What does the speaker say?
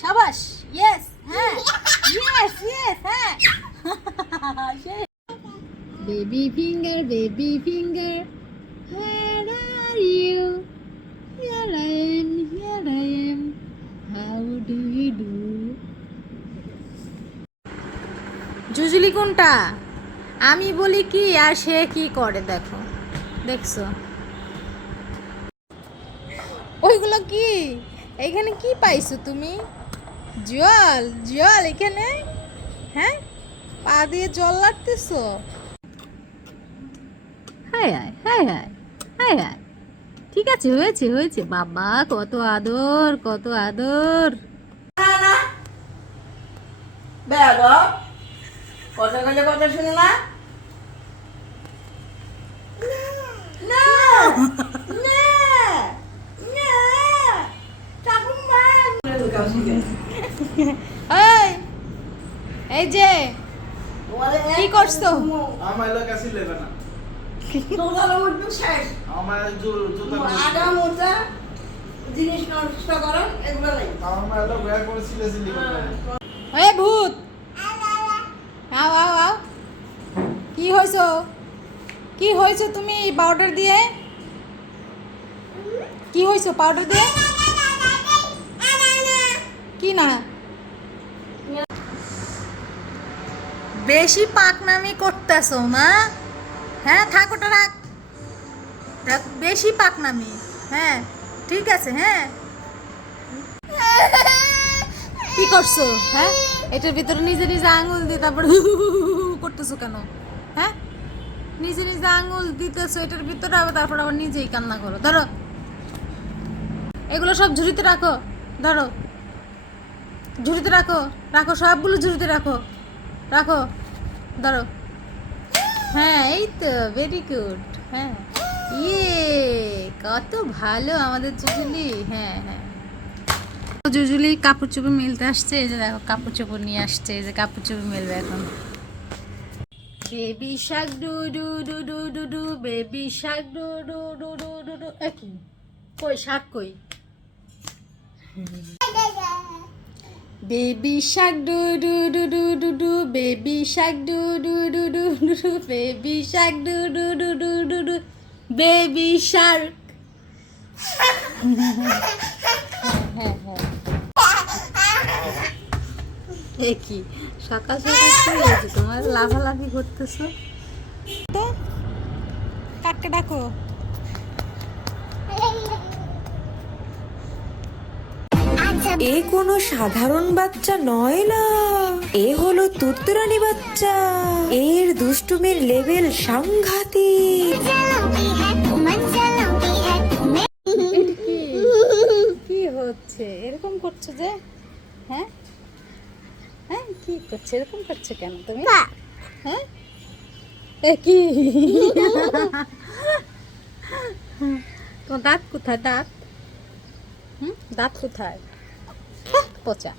সাবাস ইয়েস হ্যাঁ yes yes হ্যাঁ। Baby finger baby finger where are you? Here I am, here I am. How do you do? জুজুলি কোনটা? আমি বলি কি আর সে কি করে, দেখো। দেখছ? ওইগুলো কি? এখানে কি পাইছো তুমি? জল জল এখানে? হ্যাঁ? পা দিয়ে জল লাগতেছো? হায় হায় হায় হায় হায় হায়। ঠিক আছে হয়েছে হয়েছে। বাবা কত আদর কত আদর। কথা কথা শুনে না। না না না ঠাকুমা এই এই যে কি করছ? আমার এলাকা ছিল না। তোলার মধ্যে শেষ। আমার জু- জুতা আগা মোজা জিনিস নষ্ট করো এগুলো নাই। আমার এলাকা ব্যাগ করে সিলে সিলি এ ভূত! আও আও আও। কি হয়েছো? কি হয়েছো তুমি পাউডার দিয়ে? কি হয়েছো পাউডার দিয়ে? কি না। বেশি পাকনামি করতেছো না হ্যাঁ থাক, ওটা রাখ। বেশি পাকনামি। হ্যাঁ ঠিক আছে হ্যাঁ। কি করছ? হ্যাঁ এটার ভিতরে নিজে নিজে আঙুল দিয়ে তারপরে করতেছো কেন? হ্যাঁ নিজে নিজে আঙুল দিতেছো, এটার ভিতরে আবার তারপর আবার নিজেই কান্না করো। ধরো, এগুলো সব ঝুড়িতে রাখো। ধরো ঝুড়িতে রাখো রাখো সবগুলো ঝুড়িতে রাখো রাখো ধরো হ্যাঁ এই তো ভেরি গুড হ্যাঁ ইয়ে কত ভালো আমাদের জুজুলি হ্যাঁ হ্যাঁ জুজুলি কাপড় চোপড় মেলতে আসছে এই যে দেখো কাপড় চোপড় নিয়ে আসছে এই যে কাপড় চোপড় মেলবে এখন baby shark do do do do do do baby shark do do do do do do এ কি কই শাক কই baby shark do do do do do do baby shark do do do do do do baby shark do do do do do do baby shark হ্যাঁ হ্যাঁ এ কি সকাল সকাল কি হয়েছে তোমার লাফালাফি করতেছো তো কাককে ডাকো এ কোনো সাধারণ বাচ্চা নয় না। এ হলো তুত্তুরানি বাচ্চা। এর দুষ্টুমির লেভেল সাংঘাতিক। কি কি হচ্ছে? এরকম করছ যে? হ্যাঁ? হ্যাঁ কি করছে? এরকম করছে কেন তুমি? হ্যাঁ? এ কি? তোমার দাঁত কোথায়? দাঁত? হুম? দাঁত কোথায়? হ্যাঁ, পচা